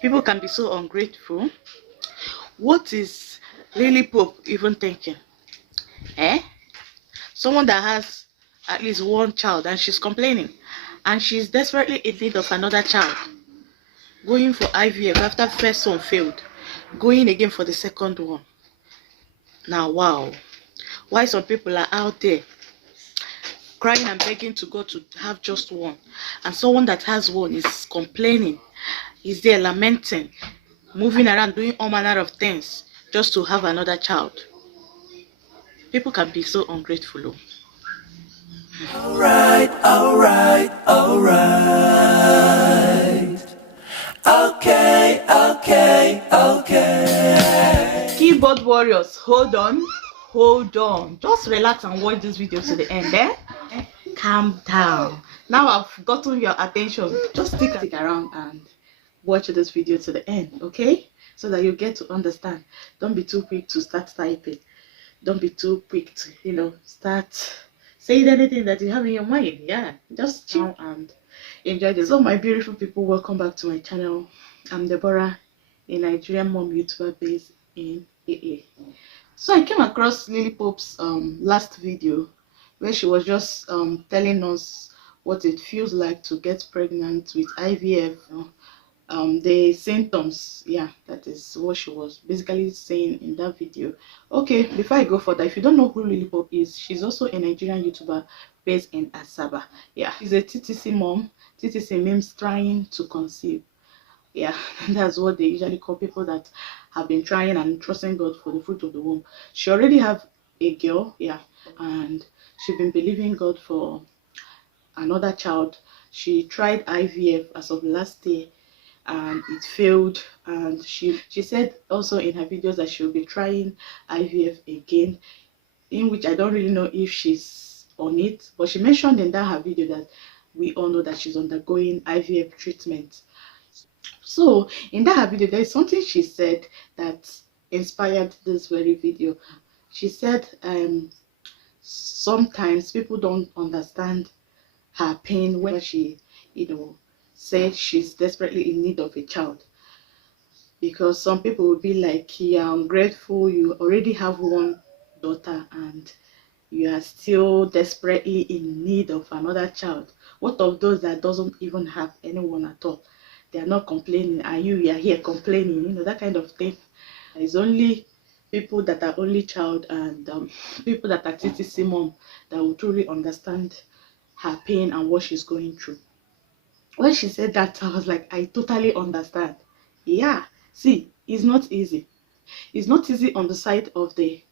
People can be so ungrateful. What is Lily Pope even thinking? Eh? Someone that has at least one child and she's complaining, and she's desperately in need of another child, going for IVF after first one failed, going again for the second one. Now wow, why some people are out there crying and begging to God to have just one, and someone that has one is complaining, is there lamenting, moving around doing all manner of things just to have another child. People can be so ungrateful. Oh. Alright, alright, alright. Okay, okay, okay. Keyboard warriors, hold on, hold on. Just relax and watch this video to the end, eh? Calm down. Now I've gotten your attention. Just stick around and watch this video to the end, okay? So that you get to understand. Don't be too quick to start typing. Don't be too quick to, start saying anything that you have in your mind. Yeah, just chill and enjoy this. So my beautiful people, welcome back to my channel. I'm Deborah, a Nigerian mom YouTuber based in AA. So I came across Lily Pope's last video where she was just telling us what it feels like to get pregnant with IVF. The symptoms, yeah, that is what she was basically saying in that video. Okay, before I go further, if you don't know who Lily Pope is, she's also a Nigerian YouTuber based in Asaba. Yeah, she's a TTC mom. TTC means trying to conceive. Yeah, that's what they usually call people that have been trying and trusting God for the fruit of the womb. She already have a girl, yeah, and she's been believing God for another child. She tried IVF as of last year and it failed, and she said also in her videos that she'll be trying IVF again, in which I don't really know if she's on it, but she mentioned in that her video that we all know that she's undergoing IVF treatment. So in that her video, there is something she said that inspired this very video. She said sometimes people don't understand her pain when she said she's desperately in need of a child, because some people will be like, you're ungrateful, you already have one daughter and you are still desperately in need of another child. What of those that doesn't even have anyone at all? They are not complaining, and you are here complaining, that kind of thing. It's only people that are only child and people that are TTC mom that will truly understand her pain and what she's going through. When she said that, I was like, I totally understand. Yeah, see, it's not easy. It's not easy on the side of the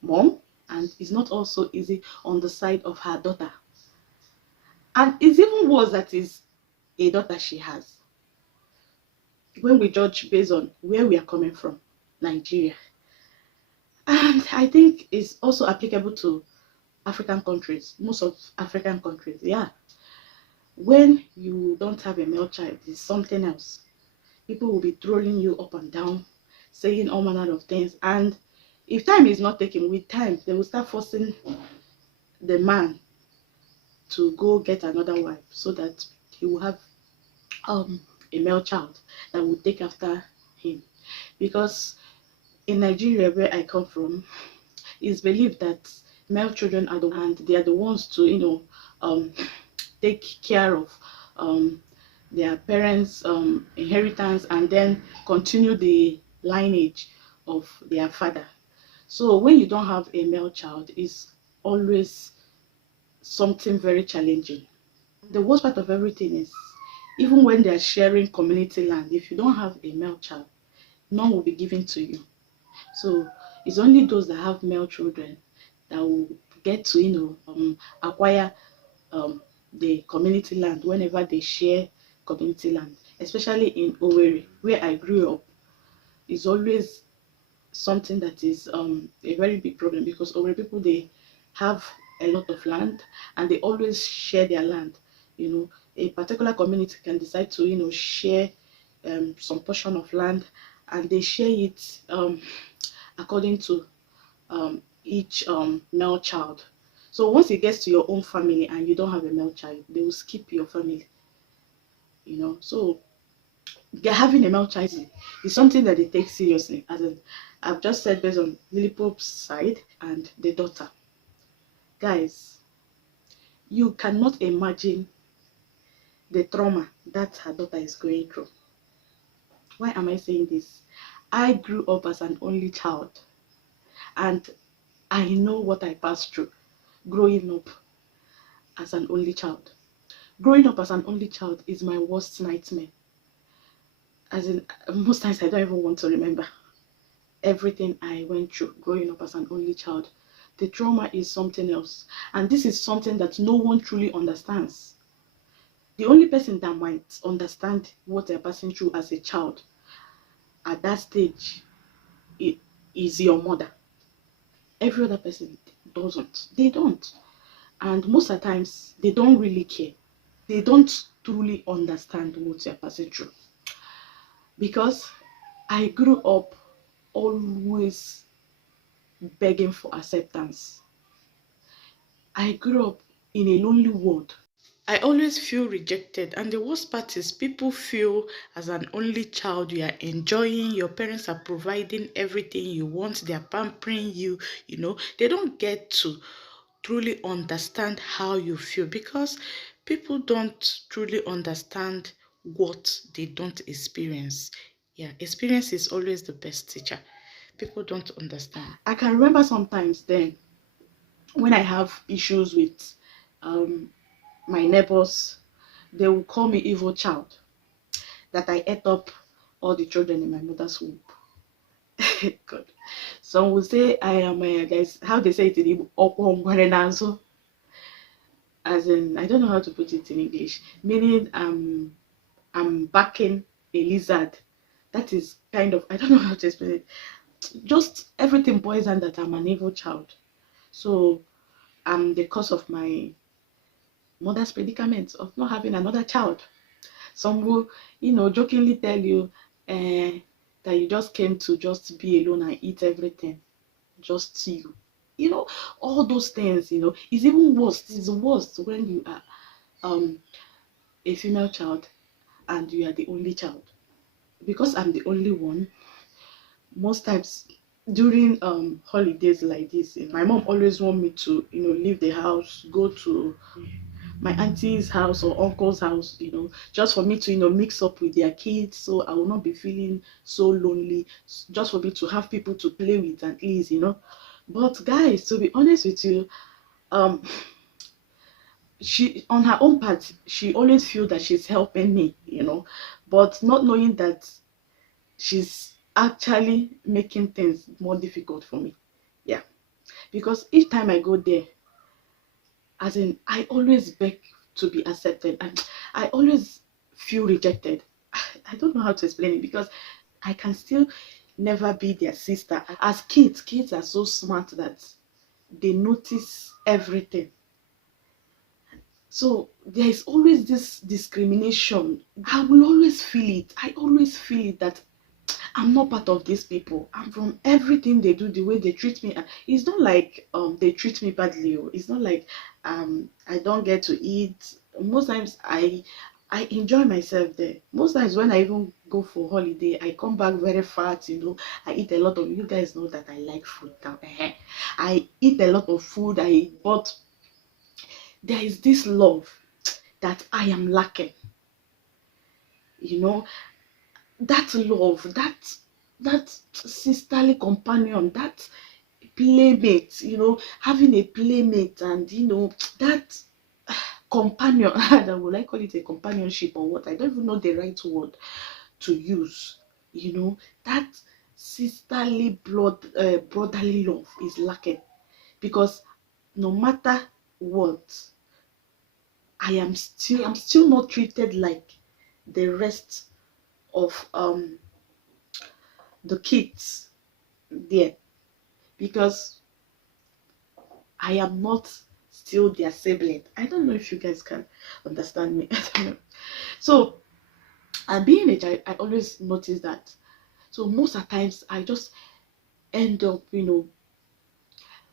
mom, and it's not also easy on the side of her daughter. And it's even worse that is a daughter she has. When we judge based on where we are coming from, Nigeria. And I think it's also applicable to African countries, most of African countries, yeah. When you don't have a male child, it's something else. People will be throwing you up and down, saying all manner of things, and if time is not taken, with time they will start forcing the man to go get another wife so that he will have a male child that will take after him. Because in Nigeria, where I come from, it's believed that male children are they are the ones to take care of their parents' inheritance and then continue the lineage of their father. So when you don't have a male child, it's always something very challenging. The worst part of everything is, even when they are sharing community land, if you don't have a male child, none will be given to you. So it's only those that have male children that will get to acquire the community land whenever they share community land. Especially in Owerri, where I grew up, is always something that is a very big problem, because Owerri people, they have a lot of land and they always share their land. A particular community can decide to share some portion of land, and they share it according to each male child. So once it gets to your own family and you don't have a male child, they will skip your family. So having a male child is something that they take seriously. As in, I've just said based on Lily Pope's side and the daughter. Guys, you cannot imagine the trauma that her daughter is going through. Why am I saying this? I grew up as an only child, and I know what I passed through growing up as an only child. Growing up as an only child is my worst nightmare. As in, most times I don't even want to remember everything I went through growing up as an only child. The trauma is something else. And this is something that no one truly understands. The only person that might understand what they're passing through as a child at that stage is your mother. Every other person doesn't. They don't. And most of the times, they don't really care. They don't truly understand what you're passing through. Because I grew up always begging for acceptance. I grew up in a lonely world. I always feel rejected, and the worst part is people feel as an only child you are enjoying, your parents are providing everything you want, they are pampering you, they don't get to truly understand how you feel because people don't truly understand what they don't experience. Yeah, experience is always the best teacher. People don't understand. I can remember sometimes then when I have issues with my neighbors, they will call me evil child, that I ate up all the children in my mother's womb. God. Some will say I am there's how they say it in Igbo, as in I don't know how to put it in English, meaning I'm backing a lizard. That is kind of, I don't know how to explain it. Just everything boils down that I'm an evil child. So I'm the cause of my mother's predicament of not having another child. Some will, jokingly tell you that you just came to just be alone and eat everything. Just you. All those things, is even worse. It's worse when you are a female child and you are the only child. Because I'm the only one, most times during holidays like this, my mom always want me to, leave the house, go to my auntie's house or uncle's house, just for me to, mix up with their kids, so I will not be feeling so lonely, just for me to have people to play with at least, But guys, to be honest with you, um, she on her own part, she always feel that she's helping me, but not knowing that she's actually making things more difficult for me. Yeah, because each time I go there, as in I always beg to be accepted, and I always feel rejected. I don't know how to explain it because I can still never be their sister. As kids are so smart that they notice everything. So there is always this discrimination. I will always feel it. I always feel it that I'm not part of these people. I'm from everything they do, the way they treat me. It's not like they treat me badly. It's not like I don't get to eat. Most times I enjoy myself there. Most times when I even go for holiday, I come back very fat. I eat a lot of. You guys know that I like food now. I eat a lot of food. But there is this love that I am lacking. You know, that love, that sisterly companion, that playmate, having a playmate, and that companion. I would like call it a companionship or what? I don't even know the right word to use. That sisterly brotherly love is lacking because no matter what, I'm still not treated like the rest of the kids there, because I am not still their sibling. I don't know if you guys can understand me. I don't know. So, and being a child, I always notice that. So most of the times, I just end up,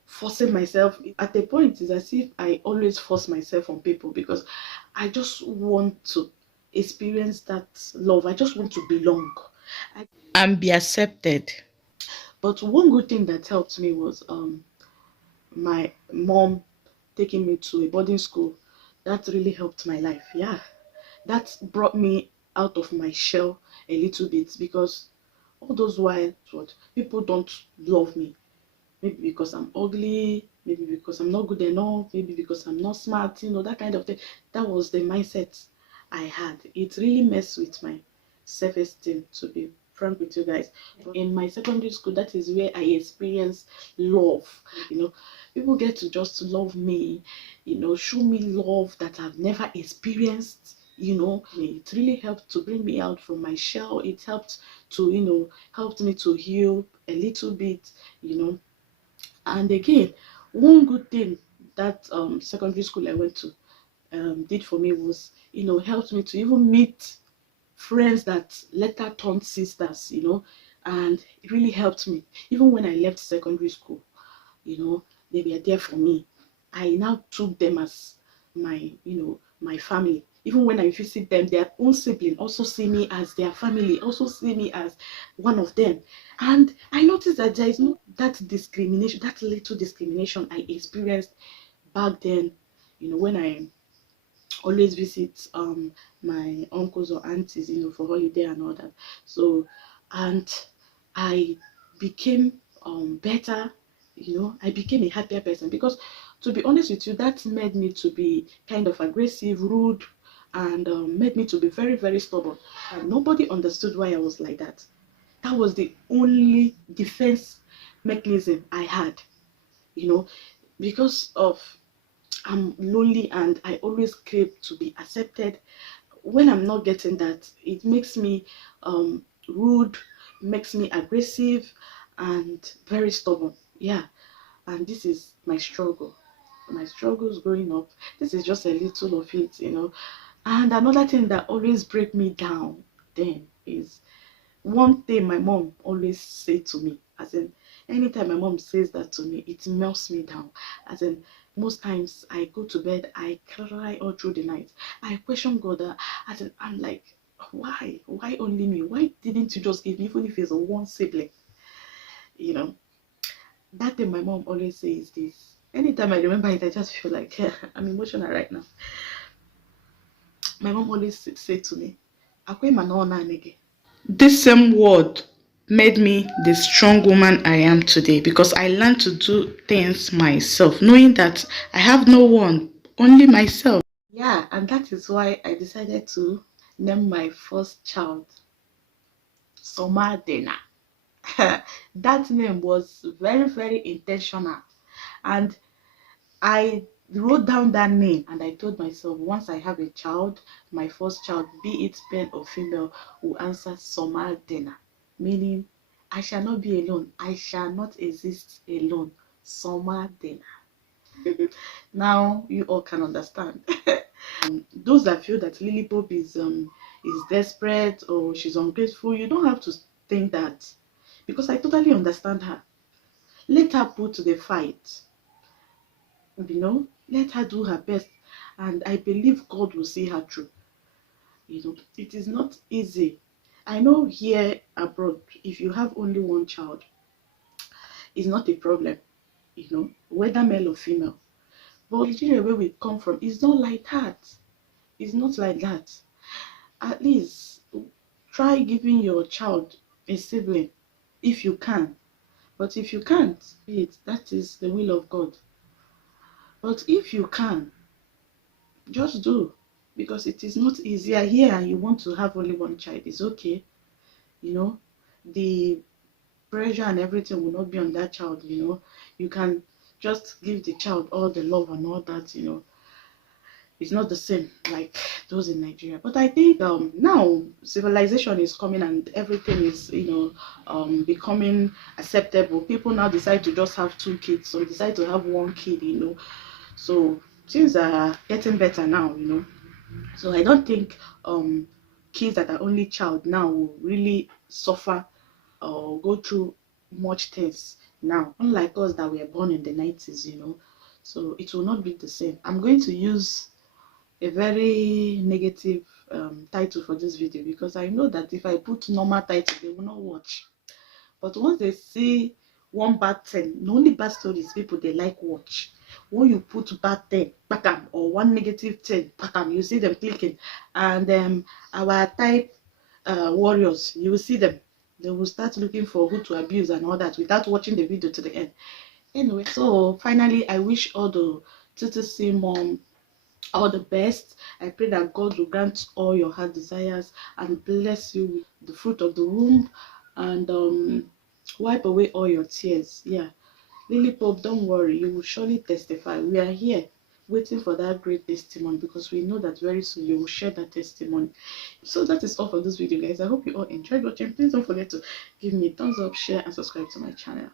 forcing myself. At the point, it's as if I always force myself on people because I just want to. experience that love. I just want to belong and be accepted. But one good thing that helped me was my mom taking me to a boarding school. That really helped my life. Yeah, that brought me out of my shell a little bit, because all those while what people don't love me, maybe because I'm ugly, maybe because I'm not good enough, maybe because I'm not smart, that kind of thing. That was the mindset I had. It really messed with my self-esteem, to be frank with you guys. In my secondary school, that is where I experienced love. People get to just love me, show me love that I've never experienced. It really helped to bring me out from my shell. It helped to, helped me to heal a little bit, and again, one good thing that secondary school I went to did for me was, helped me to even meet friends that later turned sisters, and it really helped me. Even when I left secondary school, they were there for me. I now took them as my family. Even when I visit them, their own sibling also see me as their family, also see me as one of them. And I noticed that there is no that discrimination, that little discrimination I experienced back then, when I always visit my uncles or aunties, for holiday and all that. So, and I became better, I became a happier person, because to be honest with you, that made me to be kind of aggressive, rude, and made me to be very, very stubborn. And nobody understood why I was like that. That was the only defense mechanism I had, because of I'm lonely and I always crave to be accepted. When I'm not getting that, it makes me rude, makes me aggressive, and very stubborn. Yeah, and this is my struggle. My struggles growing up. This is just a little of it, And another thing that always break me down then is one thing my mom always say to me, as in anytime my mom says that to me, it melts me down. As in most times I go to bed, I cry all through the night. I question God. As in I'm like, why only me? Why didn't you just give me, even if it's a one sibling? you know that thing my mom always says this. Anytime I remember it, I just feel like I'm emotional right now. My mom always say to me, "Akwe manona nege." This same word made me the strong woman I am today, because I learned to do things myself, knowing that I have no one, only myself. Yeah, and that is why I decided to name my first child Somadena. That name was very, very intentional. And I wrote down that name and I told myself, once I have a child, my first child, be it male or female, will answer Somadena, meaning I shall not be alone. I shall not exist alone. Somadena. Now you all can understand. Those that feel that Lily Pope is desperate or she's ungrateful, you don't have to think that, because I totally understand her. Let her put the fight, let her do her best, and I believe God will see her through. It is not easy. I know here abroad, if you have only one child, it's not a problem, whether male or female. But Nigeria, where we come from, it's not like that. It's not like that. At least try giving your child a sibling if you can. But if you can't, that is the will of God. But if you can, just do, because it is not easier here and you want to have only one child. It's okay. The pressure and everything will not be on that child. You can just give the child all the love and all that. It's not the same like those in Nigeria. But I think now civilization is coming and everything is becoming acceptable. People now decide to just have two kids, so decide to have one kid. So things are getting better now. So I don't think kids that are only child now will really suffer or go through much things now, unlike us that were born in the 90s. So it will not be the same. I'm going to use a very negative title for this video, because I know that if I put normal title, they will not watch. But once they see one bad thing, the only bad stories people they like watch. When you put bad thing, back 'em, or one negative thing, back 'em, you see them clicking. And our type warriors, you will see them. They will start looking for who to abuse and all that without watching the video to the end. Anyway, so finally, I wish all the TTC mom all the best. I pray that God will grant all your heart desires and bless you with the fruit of the womb, and wipe away all your tears. Yeah, Lily Pope, don't worry, you will surely testify. We are here waiting for that great testimony, because we know that very soon you will share that testimony. So that is all for this video, guys. I hope you all enjoyed watching. Please don't forget to give me a thumbs up, share, and subscribe to my channel.